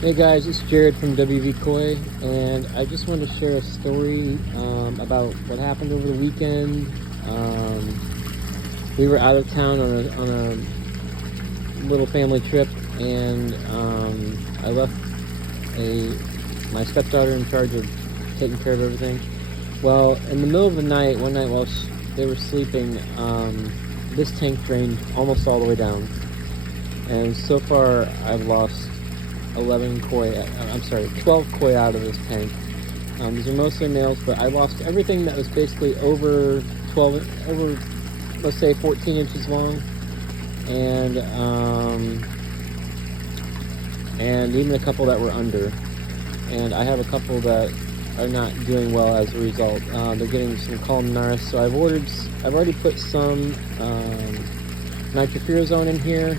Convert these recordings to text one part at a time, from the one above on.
Hey guys, it's Jared from WV Koi, and I just wanted to share a story about what happened over the weekend. We were out of town on a little family trip, and I left my stepdaughter in charge of taking care of everything. Well, in the middle of the night, one night while they were sleeping, this tank drained almost all the way down, and so far I've lost 12 koi out of this tank. These are mostly males, but I lost everything that was basically over 12, let's say 14 inches long, and even a couple that were under. And I have a couple that are not doing well as a result. They're getting some columnaris, so I've already put some nitrofurazone in here.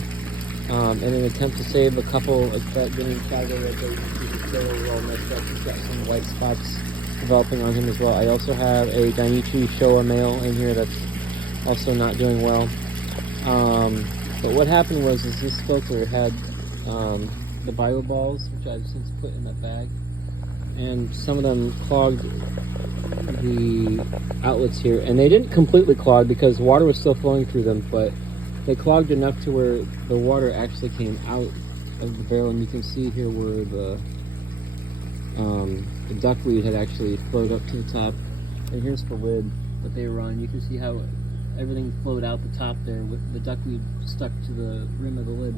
In an attempt to save a couple of that Guinea Chago right there. You can see the tail all messed up. He's got some white spots developing on him as well. I also have a Dainichi Showa male in here that's also not doing well. But what happened was this filter had the bio balls, which I've since put in that bag, and some of them clogged the outlets here, and they didn't completely clog because water was still flowing through them, but they clogged enough to where the water actually came out of the barrel, and you can see here where the duckweed had actually flowed up to the top. And here's the lid that they were on. You can see how everything flowed out the top there with the duckweed stuck to the rim of the lid.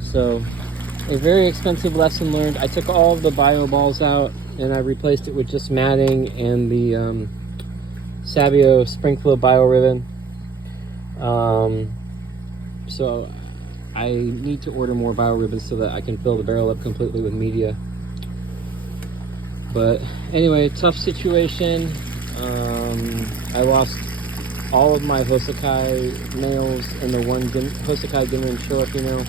So, a very expensive lesson learned. I took all of the bio balls out and I replaced it with just matting and the Savio Springflow bio ribbon. So I need to order more bio ribbons so that I can fill the barrel up completely with media. But anyway, tough situation. I lost all of my Hosakai males and the one Hosakai Ginrin Showa female.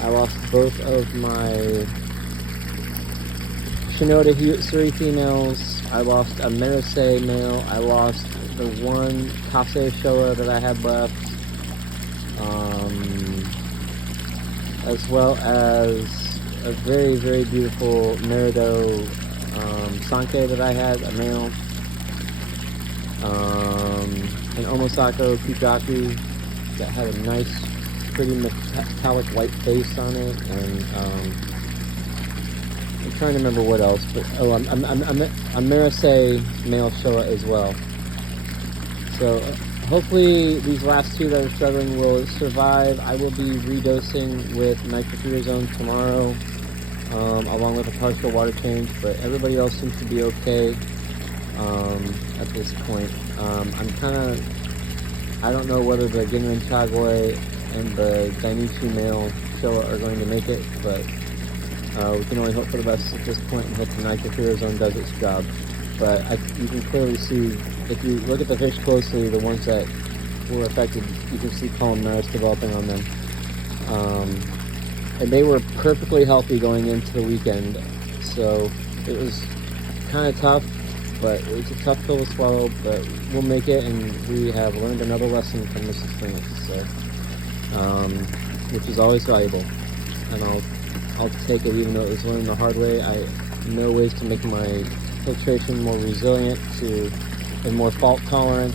I lost both of my Shinoda Suri females. I lost a Merisei male. I lost the one Kase Showa that I had left. As well as a very, very beautiful Merido Sankei that I had, a male. An Omosako Kujaku that had a nice, pretty metallic white face on it, and I'm trying to remember what else, but a Merisei male Showa as well. So hopefully these last two that are struggling will survive. I will be redosing with nitrofurazone tomorrow, along with a partial water change, but everybody else seems to be okay at this point. I don't know whether the Ginrin Chagoi and the Dainichi male Showa are going to make it, but we can only hope for the best at this point and hope the nitrofurazone does its job. But you can clearly see, if you look at the fish closely, the ones that were affected, you can see columnaris developing on them. And they were perfectly healthy going into the weekend, so it was kind of tough, but it was a tough pill to swallow, but we'll make it, and we have learned another lesson from this experience, so, which is always valuable, and I'll take it even though it was learned the hard way. I know ways to make my filtration more resilient and more fault tolerant.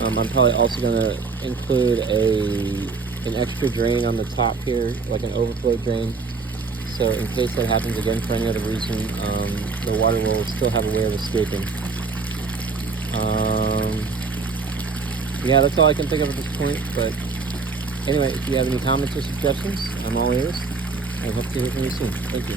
I'm probably also going to include an extra drain on the top here, like an overflow drain, so in case that happens again for any other reason, the water will still have a way of escaping. Yeah, that's all I can think of at this point, but anyway, if you have any comments or suggestions, I'm all ears, and hope to hear from you soon. Thank you.